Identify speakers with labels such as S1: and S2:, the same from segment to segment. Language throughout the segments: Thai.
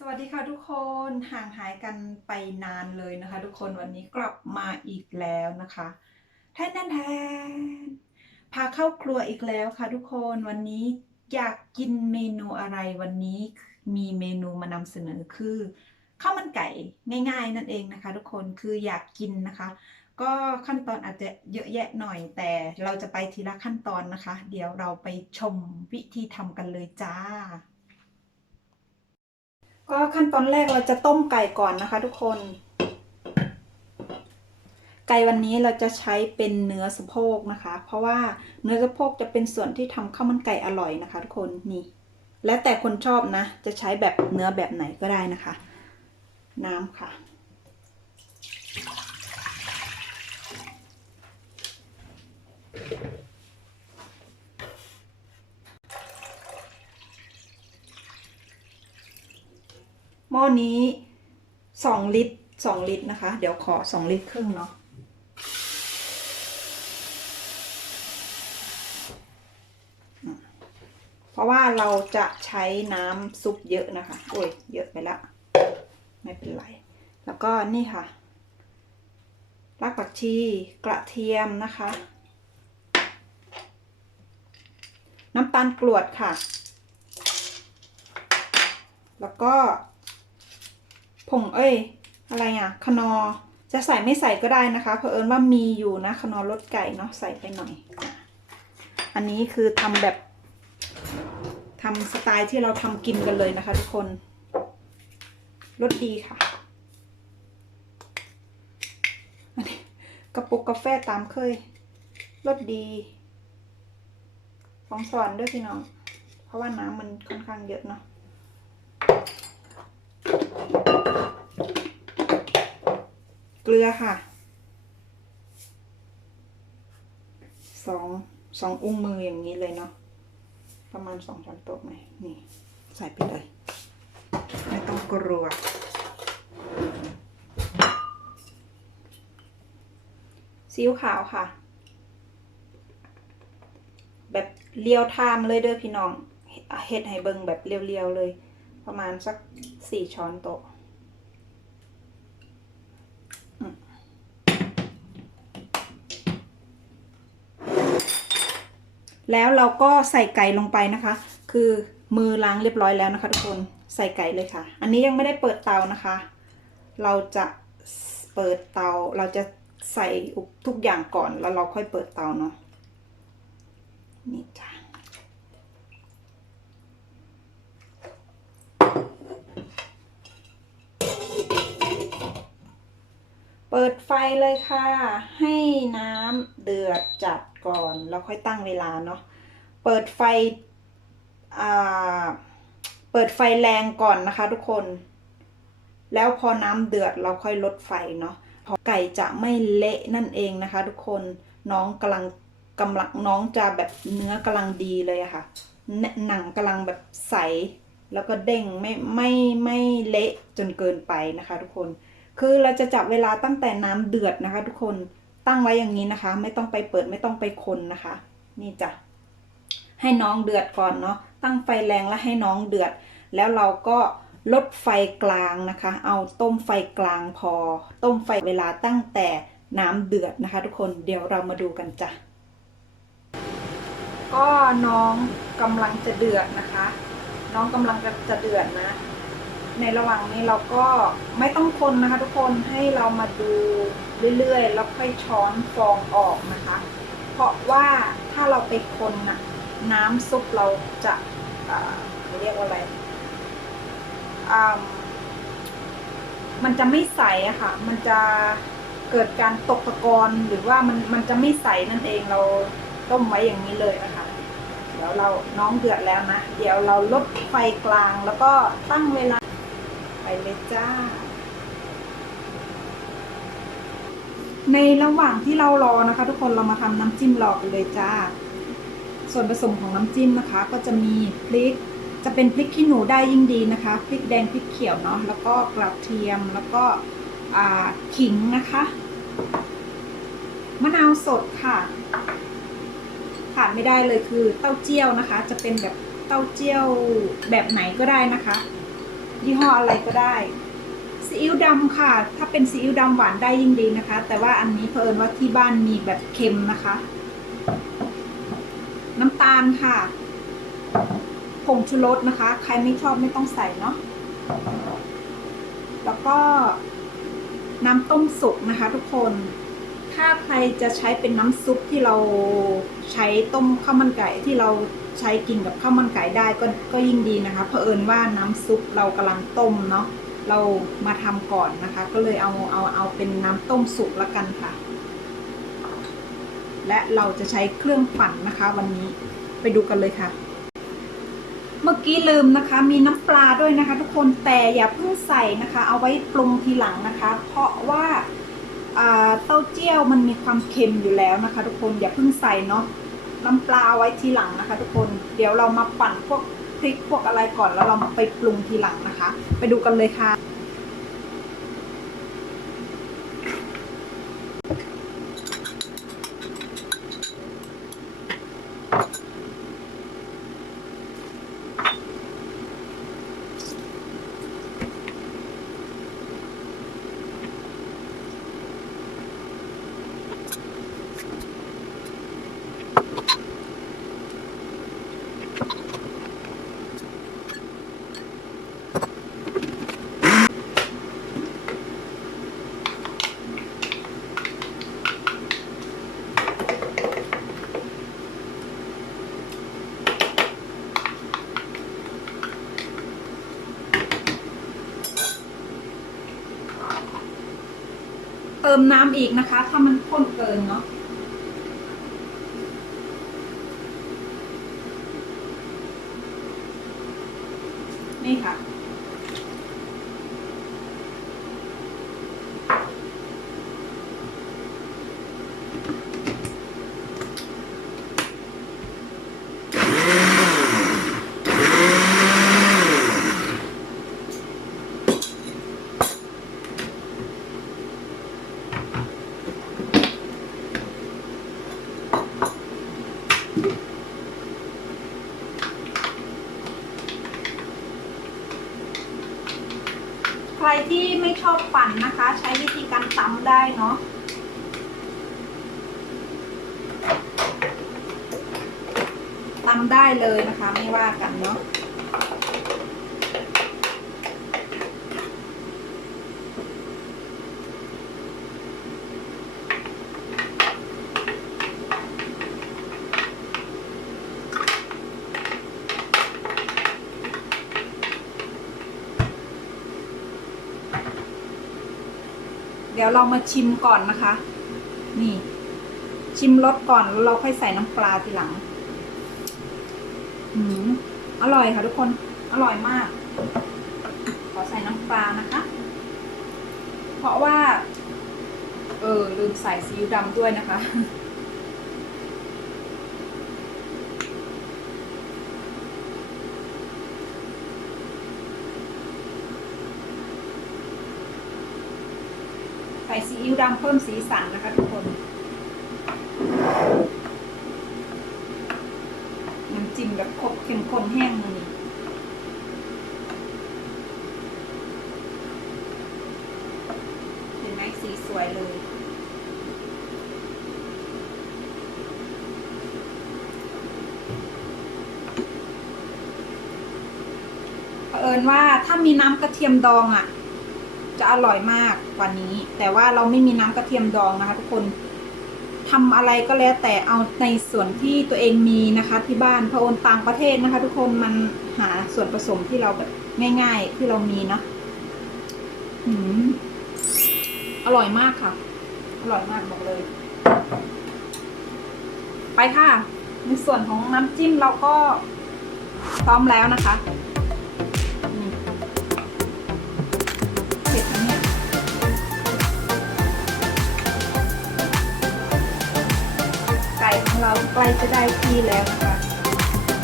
S1: สวัสดีค่ะทุกคนห่างหายกันไปนานเลยนะคะ ทุกคนวันนี้กลับมาอีกแล้วนะคะแทนแทนแทนพาเข้าครัวอีกแล้วค่ะทุกคนวันนี้อยากกินเมนูอะไรวันนี้มีเมนูมานำเสนอคือข้าวมันไก่ง่าย ๆ นั่นเองนะคะ ทุกคนคืออยากกินนะคะ ก็ขั้นตอนอาจจะเยอะแยะหน่อย แต่เราจะไปทีละขั้นตอนนะคะ เดี๋ยวเราไปชมวิธีทำกันเลยจ้า ก็ขั้นตอนแรกเราจะต้มไก่ก่อนนะคะทุกคน ไก่วันนี้เราจะใช้เป็นเนื้อสะโพกนะคะ เพราะว่าเนื้อสะโพกจะเป็นส่วนที่ทำข้าวมันไก่อร่อยนะคะ ทุกคนนี่ แล้วแต่คนชอบนะ จะใช้แบบเนื้อแบบไหนก็ได้นะคะ น้ำค่ะ ห ม้อนี้สองลิตรสองลิตรนะคะ เดี๋ยวขอสองลิตรครึ่งเนาะเพราะว่าเราจะใช้น้ำซุปเยอะนะคะ โอ้ย เยอะไปแล้วไม่เป็นไร แล้วก็นี่ค่ะรากผักชีกระเทียมนะคะ น้ำตาลกรวดค่ะ แล้วก็ ผงเอ้ย อะไรอะคนอ จะใส่ไม่ใส่ก็ได้นะคะ เพราะเอิญว่ามีอยู่นะคนอรสไก่เนาะใส่ไปหน่อย อันนี้คือทำแบบทำสไตล์ที่เราทำกินกันเลยนะคะ ทุกคนรสดีค่ะอันนี้กระปุกกาแฟตามเคยรสดีฟองสอนด้วยพี่น้อง เพราะว่าน้ำมันค่อนข้างเยอะเนาะ เกลือค่ะสองสองอุ้งมืออย่างนี้เลยเนาะประมาณสองช้อนโต๊ะไหมนี่ใส่ไปเลยไม่ต้องกลัวซีอิ๊วขาวค่ะ แบบเลียวทามเลยเด้อพี่น้องเฮ็ดให้เบิ่งแบบเรียวๆเลย ประมาณสักสี่ช้อนโต๊ะ แล้วเราก็ใส่ไก่ลงไปนะคะ คือมือล้างเรียบร้อยแล้วนะคะทุกคนใส่ไก่เลยค่ะ อันนี้ยังไม่ได้เปิดเตานะคะ เราจะเปิดเตาเราจะใส่ทุกอย่างก่อนแล้วเราค่อยเปิดเตาเนาะนี่จ้ะเปิดไฟเลยค่ะ ให้น้ำเดือดจัด ก่อนแล้วค่อยตั้งเวลาเนาะเปิดไฟเปิดไฟแรงก่อนนะคะ ทุกคน แล้วพอน้ำเดือดเราค่อยลดไฟเนาะพอไก่จะไม่เละนั่นเองนะคะ ทุกคนน้องกำลังกำลังน้องจะแบบเนื้อกำลังดีเลยอะค่ะหนังกำลังแบบใส แล้วก็เด้งไม่ไม่ไม่เละจนเกินไปนะคะ ทุกคน คือเราจะจับเวลาตั้งแต่น้ำเดือดนะคะ ทุกคน ตั้งไว้อย่างนี้นะคะ ไม่ต้องไปเปิดไม่ต้องไปคนนะคะ นี่จ้ะให้น้องเดือดก่อนเนาะตั้งไฟแรงแล้วให้น้องเดือด แล้วเราก็ลดไฟกลางนะคะ เอาต้มไฟกลางพอ ต้มไฟเวลาตั้งแต่น้ำเดือดนะคะ ทุกคนเดี๋ยวเรามาดูกันจ้ะก็น้องกำลังจะเดือดนะคะ น้องกำลังจะเดือดนะ ในระหว่างนี้เราก็ไม่ต้องคนนะคะ ทุกคนให้เรามาดู เรื่อยๆ แล้วค่อยช้อนฟองออกนะคะ เพราะว่าถ้าเราไปคนน่ะน้ำซุปเราจะเรียกว่าอะไรอ่ามันจะไม่ใสอะค่ะ มันจะเกิดการตกตะกอนหรือว่ามันมันจะไม่ใสนั่นเองเราต้มไว้อย่างนี้เลยนะคะ เดี๋ยวเราน้องเดือดแล้วนะ เดี๋ยวเราลดไฟกลางแล้วก็ตั้งเวลาไปเลยจ้า ในระหว่างที่เรารอนะคะ ทุกคนเรามาทำน้ำจิ้มรอกันเลยจ้า ส่วนผสมของน้ำจิ้มนะคะ ก็จะมีพริก จะเป็นพริกขี้หนูได้ยิ่งดีนะคะ พริกแดงพริกเขียวเนาะ แล้วก็กระเทียม แล้วก็ขิงนะคะ มะนาวสดค่ะขาดไม่ได้เลยคือเต้าเจี้ยวนะคะ จะเป็นแบบเต้าเจี้ยวแบบไหนก็ได้นะคะ ยี่ห้ออะไรก็ได้ ซีอิ๊วดำค่ะ ถ้าเป็นซีอิ๊วดำหวานได้ยิ่งดีนะคะ แต่ว่าอันนี้เผอิญว่าที่บ้านมีแบบเค็มนะคะ น้ำตาลค่ะผงชูรสนะคะ ใครไม่ชอบไม่ต้องใส่เนาะแล้วก็น้ำต้มสุกนะคะ ทุกคน ถ้าใครจะใช้เป็นน้ำซุปที่เราใช้ต้มข้าวมันไก่ที่เราใช้กินกับข้าวมันไก่ได้ก็ก็ยิ่งดีนะคะเผอิญว่าน้ำซุปเรากำลังต้มเนาะ เรามาทำก่อนนะคะ ก็เลยเอาเอาเอาเป็นน้ำต้มสุกละกันค่ะ และเราจะใช้เครื่องปั่นนะคะ วันนี้ไปดูกันเลยค่ะ เมื่อกี้ลืมนะคะ มีน้ำปลาด้วยนะคะ ทุกคนแต่อย่าเพิ่งใส่นะคะ เอาไว้ปรุงทีหลังนะคะ เพราะว่าอ่าเต้าเจี้ยวมันมีความเค็มอยู่แล้วนะคะ ทุกคนอย่าเพิ่งใส่เนาะน้ำปลาไว้ทีหลังนะคะ ทุกคนเดี๋ยวเรามาปั่นพวก พริกพวกอะไรก่อนแล้วเรามาไปปรุงทีหลังนะคะ ไปดูกันเลยค่ะ ติมน้ำอีกนะคะ ถ้ามันข้นเกินเนาะนี่ค่ะ รที่ไม่ชอบปั่นนะคะ ใช้วิธีการตำได้เนาะตำได้เลยนะคะ ไม่ว่ากันเนาะ ดี๋ยวเรามาชิมก่อนนะคะ นี่ ชิมรสก่อนแล้วเราค่อยใส่น้ำปลาทีหลัง อืมอร่อยค่ะทุกคน อร่อยมาก ขอใส่น้ำปลานะคะ เพราะว่า เออลืมใส่ซีอิ๊วดำด้วยนะคะ ใส่ซีอิ๊ว ดำเพิ่มสีสันนะคะทุกคนน้ำจิ้มแบบครบเข้มข้นแห้งเลยนี่เห็นไหมสีสวยเลยเผอิญว่าถ้ามีน้ำกระเทียมดองอะ จะอร่อยมากกว่านี้ แต่ว่าเราไม่มีน้ำกระเทียมดองนะคะ ทุกคนทำอะไรก็แล้วแต่เอาในส่วนที่ตัวเองมีนะคะ ที่บ้านเพราะโอนต่างประเทศนะคะ ทุกคนมันหาส่วนผสมที่เราแบบง่าย ๆ ที่เรามีเนาะออร่อยมากค่ะ อร่อยมากบอกเลย ไปค่ะ ในส่วนของน้ำจิ้มเราก็พร้อมแล้วนะคะ ของเราใกล้จะได้ที่แล้วนะคะ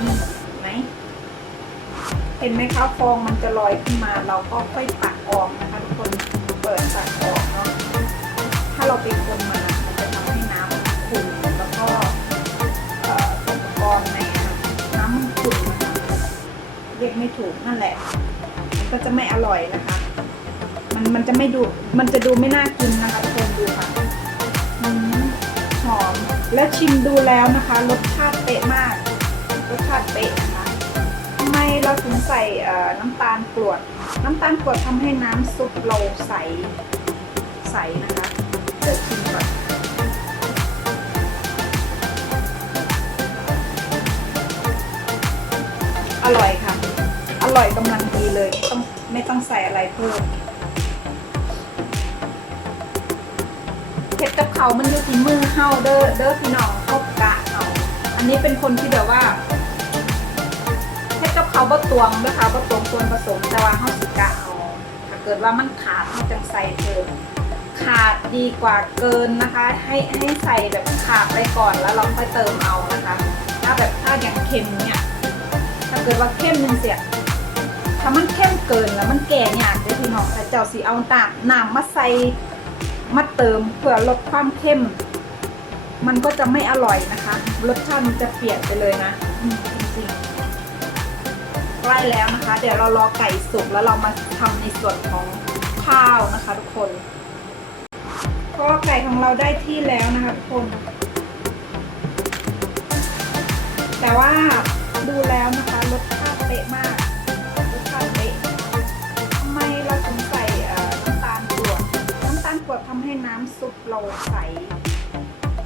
S1: นี่เห็นไหมเห็นไหมคะฟองมันจะลอยขึ้นมา เราก็ค่อยตักออกนะคะทุกคนเปิดตักออกเนาะถ้าเราไปคนมามันจะทำให้น้ำมันขุ่นแล้วก็เอ่ออุปกรณ์ในน้ำมันขุ่นนะคะเรียกไม่ถูกนั่นแหละเก็จะไม่อร่อยนะคะ มันมันจะไม่ดูมันจะดูไม่น่ากินนะคะทุกคน และชิมดูแล้วนะคะรสชาติเป๊ะมาก รสชาติเป๊ะนะคะทำไมเราถึงใส่น้ำตาลกรวด น้ำตาลกรวดทำให้น้ำซุปเราใส ใสนะคะเดี๋ยวชิมก่อนอร่อยค่ะ อร่อยกำลังดีเลยต้องไม่ต้องใส่อะไรเพิ่ม ดกับเขามันอยู่ที่มือเฮาเด้อเด้อพี่น้องเขากะเอาอันนี้เป็นคนที่แบบว่าเห็ดกับเขาบ่ตวงนะคะบ่ตวงส่วนผสมแต่ว่าเฮาสิกะเอาถ้าเกิดว่ามันขาดเฮาจังใส่เพิ่มขาดดีกว่าเกินนะคะ ให้ให้ใส่แบบขาดไปก่อนแล้วเราค่อยเติมเอานะคะ ถ้าแบบถ้าอย่างเค็มเนี่ยถ้าเกิดว่าเข้มหนึ่งเสียถ้ามันเข้มเกินแล้วมันแก่ยากเลยพี่น้องแต่เจ้าสีเอาน้ำน้ำมาใส่ มาเติมเพื่อลดความเข้ม มันก็จะไม่อร่อยนะคะ รสชาติมันจะเปลี่ยนไปเลยนะจริงๆใกล้แล้วนะคะ เดี๋ยวเรารอไก่สุกแล้วเรามาทำในส่วนของข้าวนะคะ ทุกคนเพราะว่าไก่ของเราได้ที่แล้วนะคะทุกคน แต่ว่าดูแล้วนะคะรสชาติเป๊ะมาก ทำให้น้ำซุปเราใส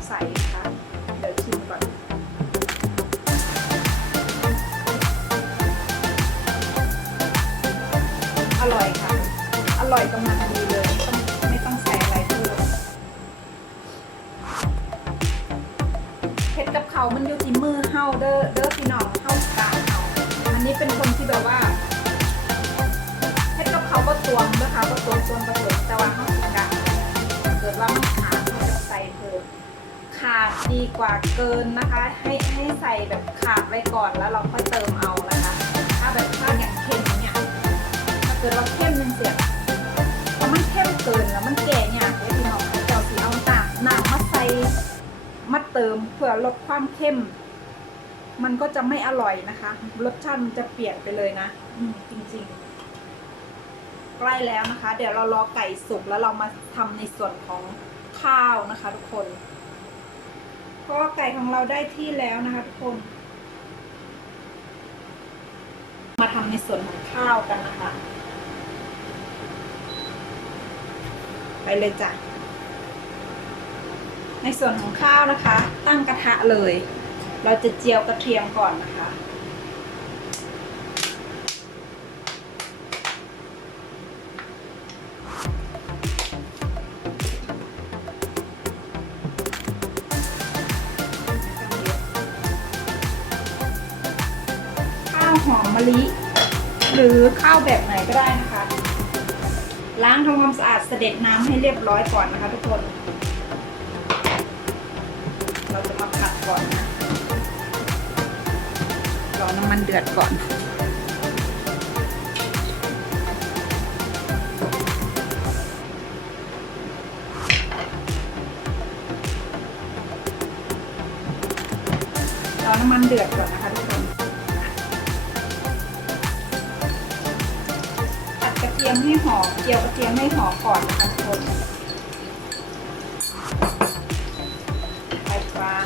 S1: ใสค่ะ เดี๋ยวชิมก่อนอร่อยค่ะ อร่อยกำลังดีเลยไม่ต้องใส่อะไรเพิ่มเผ็ดกับเขามันอยู่ที่มือเฮาเด้อเด้อพี่น้องเฮากะเฮาอันนี้เป็นคนที่แบบว่าเผ็ดกับเขาก็ตวงนะคะก็ตวงส่วนผสมแต่ว่าเฮา ว่ามันขาดเฮาจะใส่เพิ่มขาดดีกว่าเกินนะคะ ให้ให้ใส่แบบขาดไว้ก่อนแล้วเราค่อยเติมเอานะคะ ถ้าแบบถ้าอย่างเค็มเนี่ยถ้าเกิดว่าเข้มมันเสียถ้ามันเข้มเกินแล้วมันแก่เนี่ยเลยพี่น้องเจ้าสีเอาตากน้ำมาใส่มาเติมเพื่อลดความเข้ม มันก็จะไม่อร่อยนะคะ รสชาติมันจะเปลี่ยนไปเลยนะ อืมจริงๆ ใกล้แล้วนะคะ เดี๋ยวเรารอไก่สุกแล้วเรามาทำในส่วนของข้าวนะคะ ทุกคนเพราะว่าไก่ของเราได้ที่แล้วนะคะทุกคน มาทำในส่วนของข้าวกันนะคะ ไปเลยจ้ะในส่วนของข้าวนะคะ ตั้งกระทะเลย เราจะเจียวกระเทียมก่อนนะคะ รือข้าวแบบไหนก็ได้นะคะ ล้างทำความสะอาดเสด็จน้ำให้เรียบร้อยก่อนนะคะทุกคน เราจะมาผัดก่อนนะรอน้ำมันเดือดก่อนรอน้ำมันเดือดก่อนนะ ห้หอมเจียวกระเทียมให้หอมก่อนนะคะทุกคนไฟาง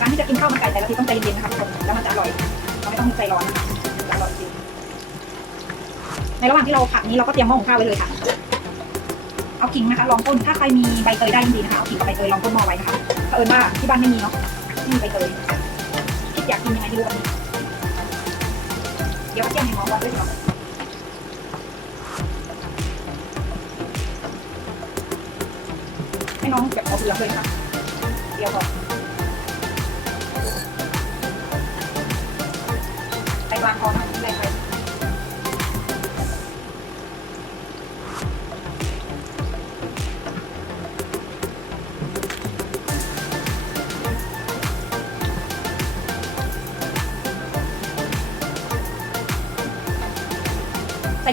S1: การที่จะกินข้าวมันไก่แต่ละทีต้องใจเย็นๆนะคะทุกคนแล้วมันจะอร่อยเราไม่ต้องใจร้อนนะคะจะอร่อยจริงในระหว่างที่เราผัดนี้เราก็เตรียมหม้อหุงข้าวไว้เลยค่ะ เอาขิงนะคะลองต้นถ้าใครมีใบเตยได้ยิ่งดีนะคะเอาขิงกับใบเตยลองต้นหม้อไว้นะคะเผอิญว่าที่บ้านไม่มีเนาะไม่มีใบเตย กกินยังไงดีเดี๋ยวเที่ยงให้หมอบอกด้วยเนาะให้น้องแบบเอาเปลือกเลยค่ะเดี๋ยวก่อนไปวางคอนะแรงไ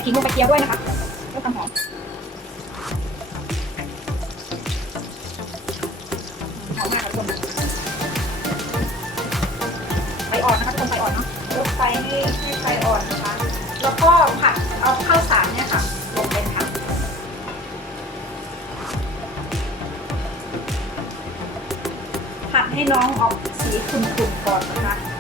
S1: ขิงลงไปเคี่ยวด้วยนะคะเพื่อความหอมหอมมากค่ะทุกคนไฟอ่อนนะคะทุกคนไฟอ่อนเนาะลดไฟให้ให้ไฟอ่อนนะคะ แล้วก็ผัดเอาข้าวสารเนี่ยค่ะลงไปค่ะผัดให้น้องออกสีขุ่นๆก่อนนะคะ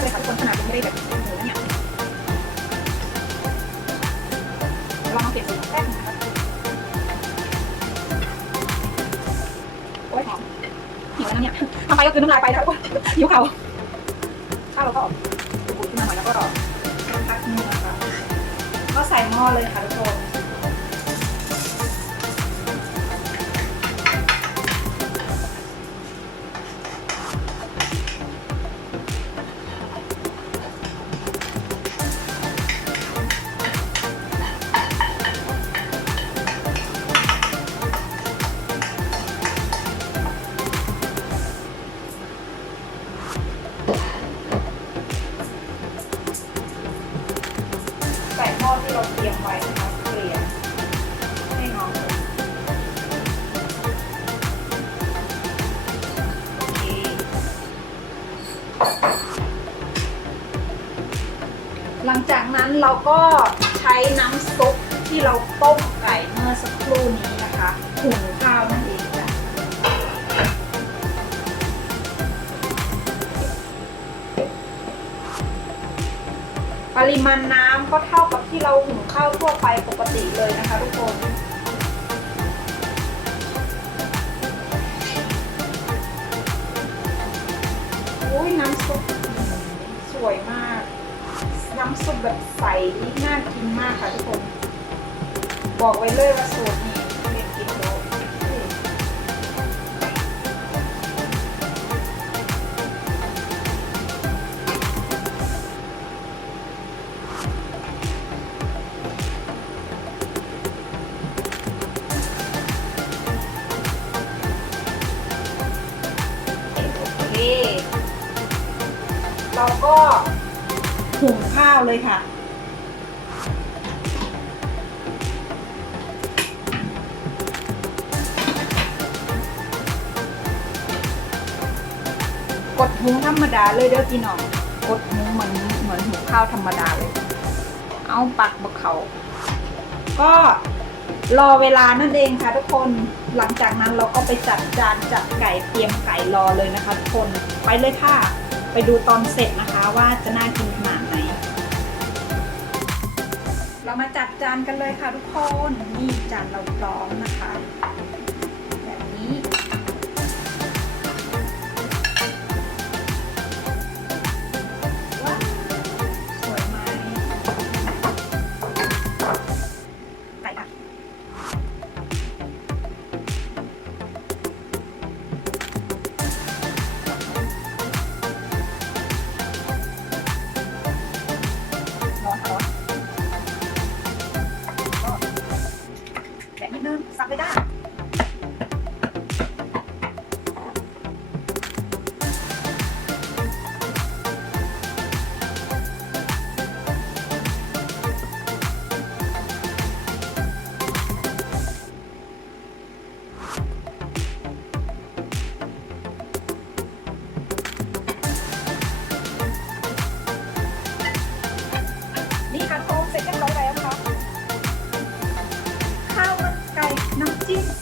S1: ากเลยค่ะทุกคนขนาดยังไม่ได้แบบหมูนะเนี่ยลองมาเปลี่ยนสีแป๊บนึงนะคะโอ้ยหอมหิวแล้วเนี่ยทำไปก็คือน้ำลายไปแล้วหิวเขาข้าวเราก็ออกขึ้นมาหน่อยแล้วก็พักนึงนะคะก็ใส่หม้อเลยค่ะทุกคน หลังจากนั้นเราก็ใช้น้ำซุปที่เราต้มไก่เมื่อสักครู่นี้นะคะหุงข้าวนั่นเองจ้ะปริมาณน้ำก็เท่ากับที่เราหุงข้าวทั่วไปปกติเลยนะคะทุกคนอุ้ยน้ำซุปสวยมากำซุปแบบใสน่ากินมากค่ะทุกคน บอกไว้เลยว่าสูตราวเลยค่ะ กดหุงธรรมดาเลยเด้อพี่น้อง กดหุงเหมือนเหมือนหุงข้าวธรรมดาเลย เอาปักบกเขา ก็รอเวลานั่นเองค่ะทุกคน หลังจากนั้นเราก็ไปจัดจานจัดไก่เตรียมไก่รอเลยนะคะทุกคน ไปเลยค่ะ ไปดูตอนเสร็จนะคะว่าจะน่ากิน เรามาจัดจานกันเลยค่ะทุกคน นี่จานเราพร้อมนะคะ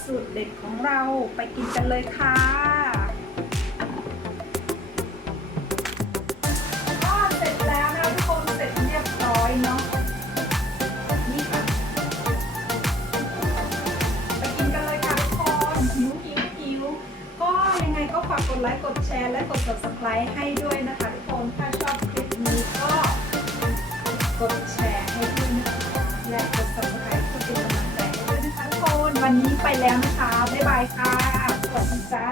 S1: สูตรเด็ดของเราไปกินกันเลยค่ะก็เสร็จแล้วนะคะทุกคนเสร็จเรียบร้อยเนาะนี่ค่ะไปกินกันเลยค่ะทุกคนหิวหิวหิวก็ยังไงก็ฝากกดไลค์กดแชร์และกด subscribe ให้ด้วยนะคะทุกคนถ้าชอบคลิป ไปแล้วนะคะ บ๊ายบายค่ะ สวัสดีจ้า